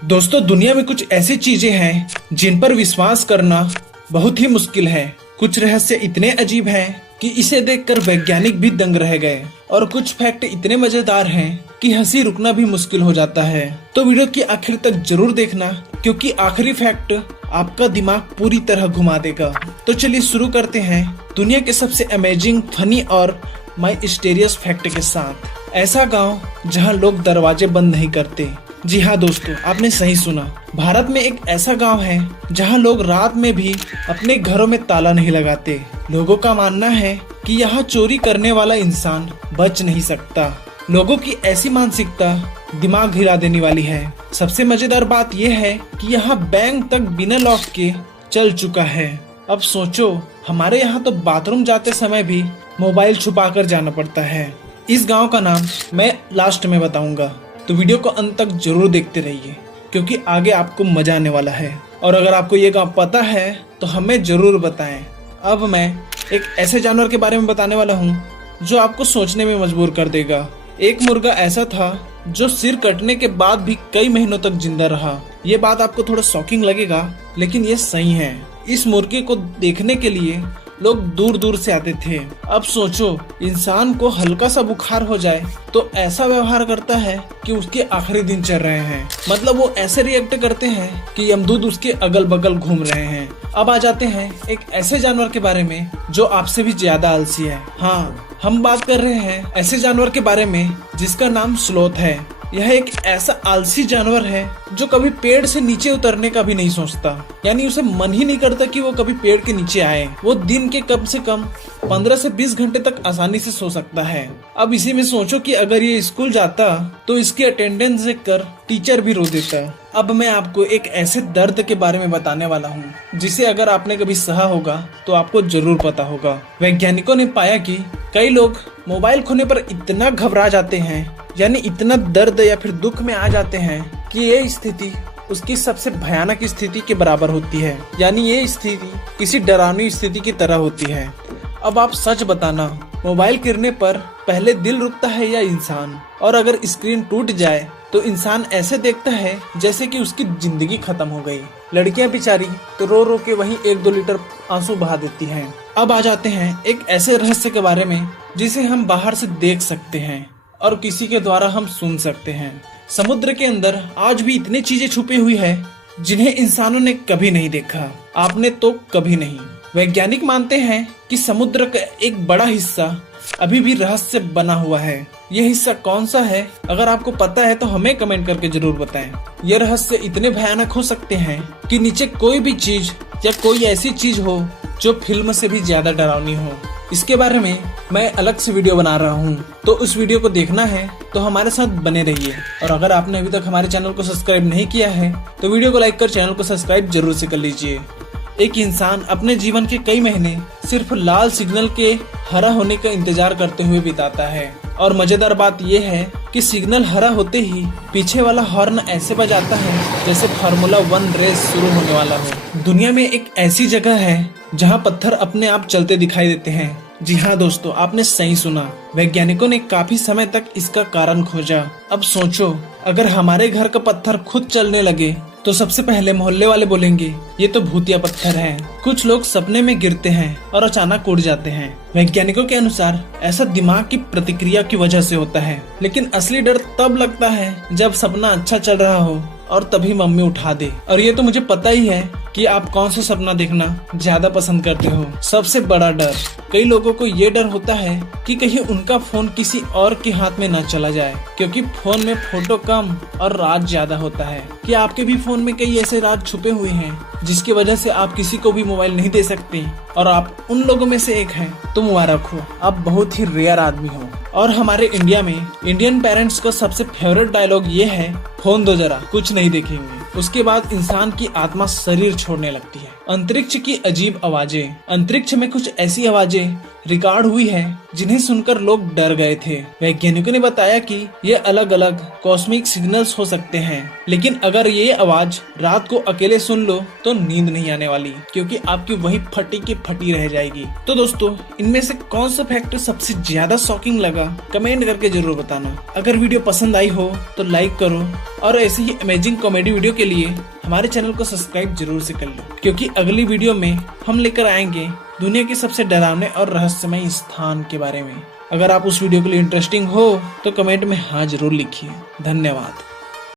दोस्तों, दुनिया में कुछ ऐसी चीजें हैं जिन पर विश्वास करना बहुत ही मुश्किल है। कुछ रहस्य इतने अजीब हैं कि इसे देखकर वैज्ञानिक भी दंग रह गए, और कुछ फैक्ट इतने मजेदार हैं कि हंसी रुकना भी मुश्किल हो जाता है। तो वीडियो की आखिर तक जरूर देखना, क्योंकि आखिरी फैक्ट आपका दिमाग पूरी तरह घुमा देगा। तो चलिए शुरू करते हैं दुनिया के सबसे अमेजिंग, फनी और माइस्टीरियस फैक्ट के साथ। ऐसा गांव जहां लोग दरवाजे बंद नहीं करते। जी हाँ दोस्तों, आपने सही सुना। भारत में एक ऐसा गांव है जहां लोग रात में भी अपने घरों में ताला नहीं लगाते। लोगों का मानना है कि यहाँ चोरी करने वाला इंसान बच नहीं सकता। लोगों की ऐसी मानसिकता दिमाग हिला देने वाली है। सबसे मजेदार बात यह है कि यहाँ बैंक तक बिना लॉक के चल चुका है। अब सोचो, हमारे यहाँ तो बाथरूम जाते समय भी मोबाइल छुपा कर जाना पड़ता है। इस गांव का नाम मैं लास्ट में बताऊंगा, तो वीडियो को अंत तक जरूर देखते रहिए, क्योंकि आगे आपको मजा आने वाला है। और अगर आपको ये गांव पता है तो हमें जरूर बताएं। अब मैं एक ऐसे जानवर के बारे में बताने वाला हूँ जो आपको सोचने में मजबूर कर देगा। एक मुर्गा ऐसा था जो सिर कटने के बाद भी कई महीनों तक जिंदा रहा। ये बात आपको थोड़ा शॉकिंग लगेगा, लेकिन ये सही है। इस मुर्गे को देखने के लिए लोग दूर दूर से आते थे। अब सोचो, इंसान को हल्का सा बुखार हो जाए तो ऐसा व्यवहार करता है कि उसके आखिरी दिन चल रहे हैं। मतलब वो ऐसे रिएक्ट करते हैं कि यमदूत उसके अगल बगल घूम रहे हैं। अब आ जाते हैं एक ऐसे जानवर के बारे में जो आपसे भी ज्यादा आलसी है। हाँ, हम बात कर रहे हैं ऐसे जानवर के बारे में जिसका नाम स्लोथ है। यह एक ऐसा आलसी जानवर है जो कभी पेड़ से नीचे उतरने का भी नहीं सोचता। यानी उसे मन ही नहीं करता कि वो कभी पेड़ के नीचे आए। वो दिन के कम से कम 15 से 20 घंटे तक आसानी से सो सकता है। अब इसी में सोचो कि अगर ये स्कूल जाता तो इसकी अटेंडेंस देखकर टीचर भी रो देता। अब मैं आपको एक ऐसे दर्द के बारे में बताने वाला हूँ जिसे अगर आपने कभी सहा होगा तो आपको जरूर पता होगा। वैज्ञानिकों ने पाया कि कई लोग मोबाइल खोने पर इतना घबरा जाते हैं, यानी इतना दर्द या फिर दुख में आ जाते हैं कि ये स्थिति उसकी सबसे भयानक स्थिति के बराबर होती है। यानी ये स्थिति किसी डरावनी स्थिति की तरह होती है। अब आप सच बताना, मोबाइल गिरने पर पहले दिल रुकता है या इंसान? और अगर स्क्रीन टूट जाए तो इंसान ऐसे देखता है जैसे कि उसकी जिंदगी खत्म हो गई। लड़कियां बेचारी तो रो रो के वहीं 1-2 लीटर आंसू बहा देती हैं। अब आ जाते हैं एक ऐसे रहस्य के बारे में जिसे हम बाहर से देख सकते हैं और किसी के द्वारा हम सुन सकते हैं। समुद्र के अंदर आज भी इतनी चीजें छुपी हुई है जिन्हें इंसानों ने कभी नहीं देखा। आपने तो कभी नहीं। वैज्ञानिक मानते हैं कि समुद्र का एक बड़ा हिस्सा अभी भी रहस्य बना हुआ है। यह हिस्सा कौन सा है? अगर आपको पता है तो हमें कमेंट करके जरूर बताएं। ये रहस्य इतने भयानक हो सकते हैं कि नीचे कोई भी चीज या कोई ऐसी चीज हो जो फिल्म से भी ज्यादा डरावनी हो। इसके बारे में मैं अलग से वीडियो बना रहा हूँ, तो उस वीडियो को देखना है तो हमारे साथ बने रहिए। और अगर आपने अभी तक हमारे चैनल को सब्सक्राइब नहीं किया है तो वीडियो को लाइक कर चैनल को सब्सक्राइब जरूर से कर लीजिए। एक इंसान अपने जीवन के कई महीने सिर्फ लाल सिग्नल के हरा होने का इंतजार करते हुए बिताता है। और मजेदार बात यह है कि सिग्नल हरा होते ही पीछे वाला हॉर्न ऐसे बजाता है जैसे फार्मूला 1 रेस शुरू होने वाला हो। दुनिया में एक ऐसी जगह है जहां पत्थर अपने आप चलते दिखाई देते हैं। जी हाँ दोस्तों, आपने सही सुना। वैज्ञानिकों ने काफी समय तक इसका कारण खोजा। अब सोचो, अगर हमारे घर का पत्थर खुद चलने लगे तो सबसे पहले मोहल्ले वाले बोलेंगे ये तो भूतिया पत्थर है। कुछ लोग सपने में गिरते हैं और अचानक उड़ जाते हैं। वैज्ञानिकों के अनुसार ऐसा दिमाग की प्रतिक्रिया की वजह से होता है। लेकिन असली डर तब लगता है जब सपना अच्छा चल रहा हो और तभी मम्मी उठा दे। और ये तो मुझे पता ही है कि आप कौन सा सपना देखना ज्यादा पसंद करते हो। सबसे बड़ा डर, कई लोगों को ये डर होता है कि कहीं उनका फोन किसी और के हाथ में न चला जाए, क्योंकि फोन में फोटो कम और राज ज्यादा होता है। कि आपके भी फोन में कई ऐसे राज छुपे हुए हैं जिसकी वजह से आप किसी को भी मोबाइल नहीं दे सकते, और आप उन लोगों में से एक हैं, तो मुबारक हो, आप बहुत ही रेयर आदमी हो। और हमारे इंडिया में इंडियन पेरेंट्स का सबसे फेवरेट डायलॉग ये है, फोन दो जरा, कुछ नहीं देखेंगे। उसके बाद इंसान की आत्मा शरीर छोड़ने लगती है। अंतरिक्ष की अजीब आवाजें। अंतरिक्ष में कुछ ऐसी आवाजें रिकॉर्ड हुई है जिन्हें सुनकर लोग डर गए थे। वैज्ञानिकों ने बताया कि ये अलग अलग कॉस्मिक सिग्नल्स हो सकते हैं, लेकिन अगर ये आवाज रात को अकेले सुन लो तो नींद नहीं आने वाली, क्योंकि आपकी वही फटी की फटी रह जाएगी। तो दोस्तों, इनमें से कौन सा फैक्ट सबसे ज्यादा शॉकिंग लगा कमेंट करके जरूर बताना। अगर वीडियो पसंद आई हो तो लाइक करो और ऐसे ही अमेजिंग कॉमेडी वीडियो के लिए हमारे चैनल को सब्सक्राइब जरूर से कर लो, क्योंकि अगली वीडियो में हम लेकर आएंगे दुनिया के सबसे डरावने और रहस्यमय स्थान के बारे में। अगर आप उस वीडियो के लिए इंटरेस्टिंग हो तो कमेंट में हाँ जरूर लिखिए। धन्यवाद।